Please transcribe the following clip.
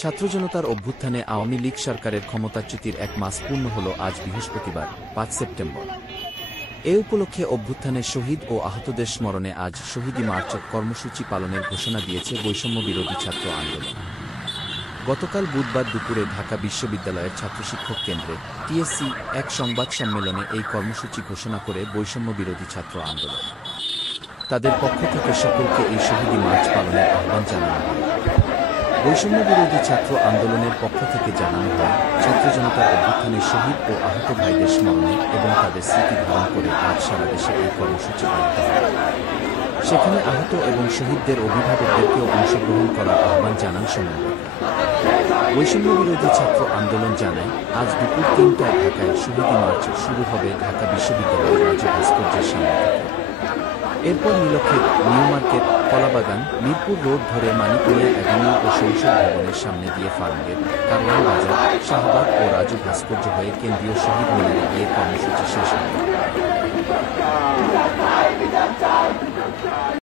ছাত্র জনতার অভ্যুত্থানে আওয়ামী লীগ সরকারের ক্ষমতাচ্যুতির 1 মাস পূর্ণ হল আজ বৃহস্পতিবার 5 সেপ্টেম্বর। এ উপলক্ষে অভ্যুত্থানের শহীদ ও আহতদের স্মরণে আজ শহীদি মার্চ কর্মসূচি পালনের ঘোষণা দিয়েছে বৈষম্য বিরোধী ছাত্র আন্দোলন। গতকাল বুধবার দুপুরে ঢাকা বিশ্ববিদ্যালয়ের ছাত্রশিক্ষক কেন্দ্রে টিএসসি এক সংবাদ সম্মেলনে এই কর্মসূচি ঘোষণা করে বৈষম্য বিরোধী ছাত্র আন্দোলন তাদের পক্ষ থেকে সকলকে এই শহীদি মার্চ পালনের আহ্বান জানানো হয়। বৈষম্য বিরোধী ছাত্র আন্দোলনের পক্ষ থেকে জানানো হয়, ছাত্র জনতার অভ্যুত্থানের শহীদ ও আহত ভাইদের স্মরণে এবং তাদের স্মৃতি ধারণ করে আজ সারা দেশে এই কর্মসূচি পালিত হয়। সেখানে আহত এবং শহীদদের অভিভাবকদেরকেও অংশগ্রহণ করার আহ্বান জানান সম্মেলনে। বৈষম্য বিরোধী ছাত্র আন্দোলন জানায়, আজ দুপুর 3টায় ঢাকায় শহীদি মার্চ শুরু হবে ঢাকা বিশ্ববিদ্যালয়ের রাজু ভাস্কর্যের সামনে থেকে। এরপর নীলক্ষেত, নিউ মার্কেট, কলাবাগান, মিরপুর রোড ধরে মানিকমিয়া অ্যাভিনিউ ও সংসদ ভবনের সামনে দিয়ে ফার্মগেট, কারওয়ান বাজার, শাহবাগ ও রাজু ভাস্কর্য হয়ে কেন্দ্রীয় শহীদ মিনারে গিয়ে কর্মসূচি শেষ হবে।